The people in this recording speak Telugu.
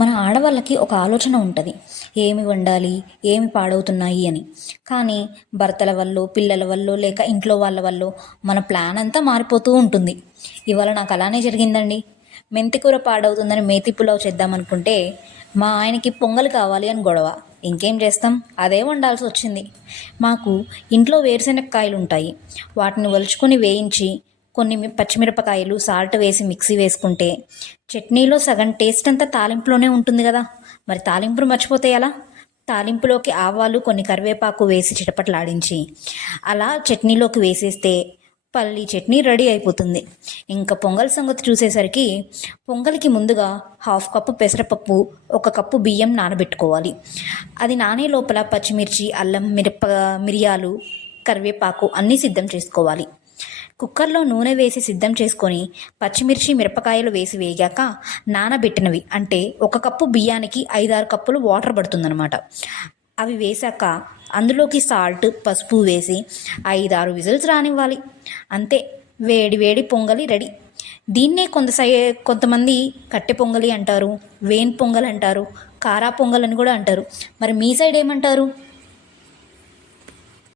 మన ఆడవాళ్ళకి ఒక ఆలోచన ఉంటుంది, ఏమి వండాలి, ఏమి పాడవుతున్నాయి అని. కానీ భర్తల వల్లో, పిల్లల వల్లో, లేక ఇంట్లో వాళ్ళ వల్లో మన ప్లాన్ అంతా మారిపోతూ ఉంటుంది. ఇవాళ నాకు అలానే జరిగిందండి. మెంతికూర పాడవుతుందని మేతి పులావ్ చేద్దామనుకుంటే మా ఆయనకి పొంగల్ కావాలి అని గొడవ. ఇంకేం చేస్తాం, అదే వండాల్సి వచ్చింది. మాకు ఇంట్లో వేరుశెనగకాయలు ఉంటాయి. వాటిని ఒలుచుకొని వేయించి కొన్ని పచ్చిమిరపకాయలు సాల్ట్ వేసి మిక్సీ వేసుకుంటే చట్నీలో సగం టేస్ట్ అంతా తాలింపులోనే ఉంటుంది కదా. మరి తాలింపును మర్చిపోతే ఎలా? తాలింపులోకి ఆవాలు, కొన్ని కరివేపాకు వేసి చిటపట్లాడించి అలా చట్నీలోకి వేసేస్తే పల్లీ చట్నీ రెడీ అయిపోతుంది. ఇంకా పొంగల్ సంగతి చూసేసరికి పొంగల్కి ముందుగా 1/2 కప్పు పెసరపప్పు, 1 కప్పు బియ్యం నానబెట్టుకోవాలి. అది నానే లోపల పచ్చిమిర్చి, అల్లం, మిరియాలు, కరివేపాకు అన్నీ సిద్ధం చేసుకోవాలి. కుక్కర్లో నూనె వేసి సిద్ధం చేసుకొని పచ్చిమిర్చి, మిరపకాయలు వేసి వేగాక నానబెట్టినవి, అంటే 1 కప్పు బియ్యానికి 5-6 కప్పులు వాటర్ పడుతుందన్నమాట. అవి వేశాక అందులోకి సాల్ట్, పసుపు వేసి 5-6 విజిల్స్ రానివ్వాలి. అంతే, వేడి వేడి పొంగలి రెడీ. దీన్నే కొంతమంది కట్టె పొంగలి అంటారు, వేన్ పొంగల్ అంటారు, కారా పొంగల్ అని కూడా అంటారు. మరి మీ సైడ్ ఏమంటారు?